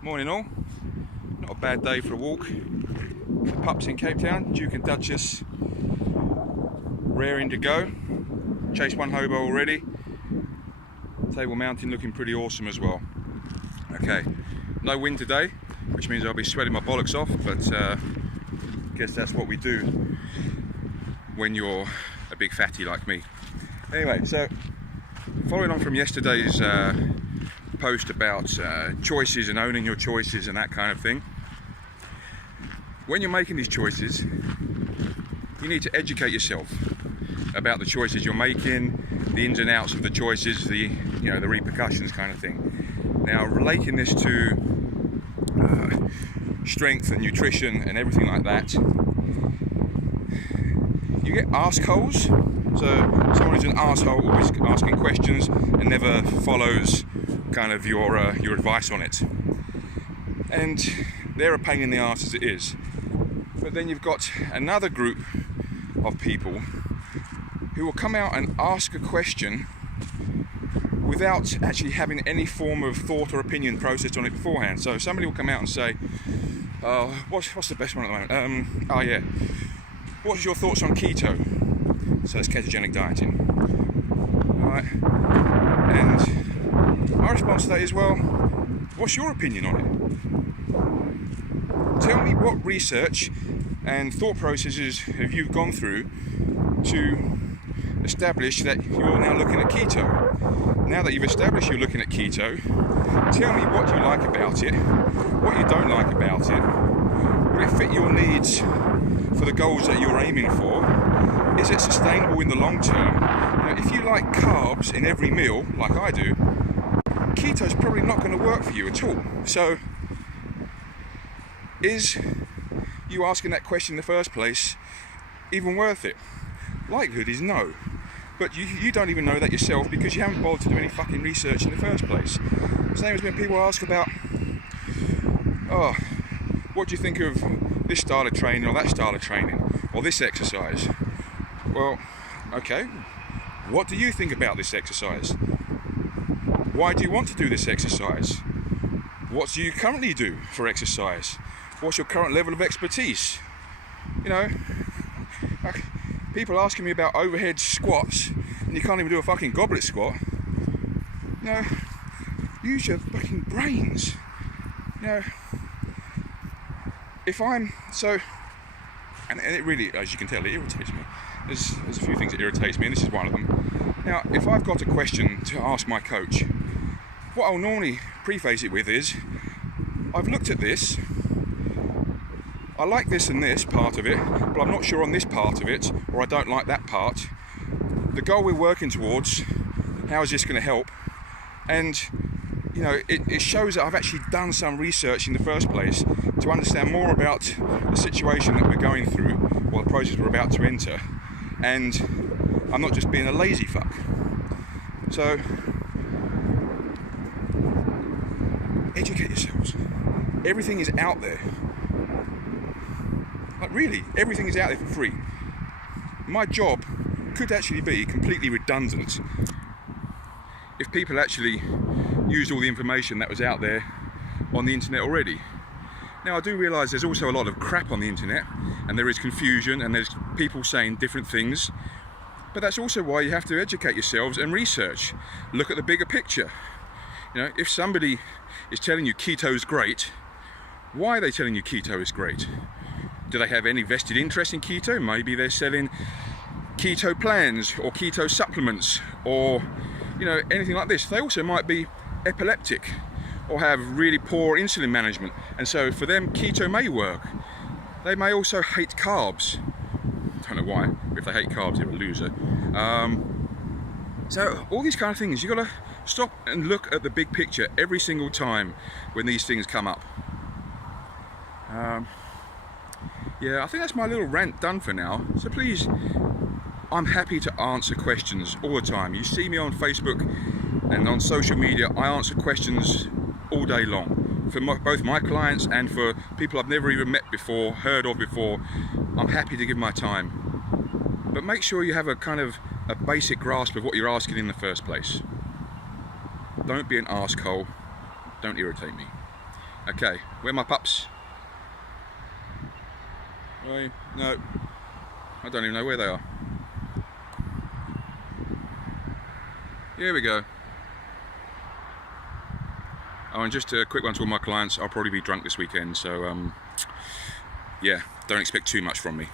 Morning all. Not a bad day for a walk. The pups in Cape Town, Duke and Duchess, raring to go. Chased one hobo already. Table Mountain looking pretty awesome as well. Okay, no wind today, which means I'll be sweating my bollocks off, but guess that's what we do when you're a big fatty like me. Anyway, so following on from yesterday's post about choices and owning your choices and that kind of thing, when you're making these choices, you need to educate yourself about the choices you're making, the ins and outs of the choices, the repercussions kind of thing. Now, relating this to strength and nutrition and everything like that, you get arseholes. So someone who's an arsehole, always asking questions and never follows kind of your advice on it. And they're a pain in the arse as it is. But then you've got another group of people who will come out and ask a question without actually having any form of thought or opinion processed on it beforehand. So somebody will come out and say, what's the best one at the moment? What's your thoughts on keto? So it's ketogenic dieting. Alright. And my response to that is, well, what's your opinion on it? Tell me what research and thought processes have you gone through to establish that you're now looking at keto. Now that you've established you're looking at keto, tell me what you like about it, what you don't like about it. Will it fit your needs for the goals that you're aiming for? Is it sustainable in the long term? Now, if you like carbs in every meal, like I do, keto's probably not going to work for you at all. So, is you asking that question in the first place even worth it? Likelihood is no. But you don't even know that yourself because you haven't bothered to do any fucking research in the first place. Same as when people ask about, what do you think of this style of training or that style of training or this exercise? Well, okay, what do you think about this exercise? Why do you want to do this exercise? What do you currently do for exercise? What's your current level of expertise? People asking me about overhead squats and you can't even do a fucking goblet squat. Use your fucking brains. If I'm so, and it really, as you can tell, it irritates me. There's a few things that irritates me, and this is one of them. Now, if I've got a question to ask my coach, what I'll normally preface it with is, I've looked at this, I like this and this part of it, but I'm not sure on this part of it, or I don't like that part. The goal we're working towards, how is this going to help? And it shows that I've actually done some research in the first place to understand more about the situation that we're going through, or the process we're about to enter, and I'm not just being a lazy fuck. So, educate yourselves. Everything is out there. Like, really, everything is out there for free. My job could actually be completely redundant if people actually used all the information that was out there on the internet already. Now, I do realise there's also a lot of crap on the internet, and there is confusion, and there's people saying different things, but that's also why you have to educate yourselves and research. Look at the bigger picture. If somebody is telling you keto is great, why are they telling you keto is great? Do they have any vested interest in keto? Maybe they're selling keto plans or keto supplements or anything like this. They also might be epileptic or have really poor insulin management, and so for them keto may work. They may also hate carbs. Don't know why. If they hate carbs, they're a loser. So all these kind of things, you got to stop and look at the big picture every single time when these things come up. I think that's my little rant done for now. So please, I'm happy to answer questions all the time. You see me on Facebook and on social media, I answer questions all day long. For both my clients and for people I've never even met before, heard of before, I'm happy to give my time. But make sure you have a kind of a basic grasp of what you're asking in the first place. Don't be an arsehole. Don't irritate me. Okay, where are my pups? Oh, no, I don't even know where they are. Here we go. Oh, and just a quick one to all my clients, I'll probably be drunk this weekend, so yeah, don't expect too much from me.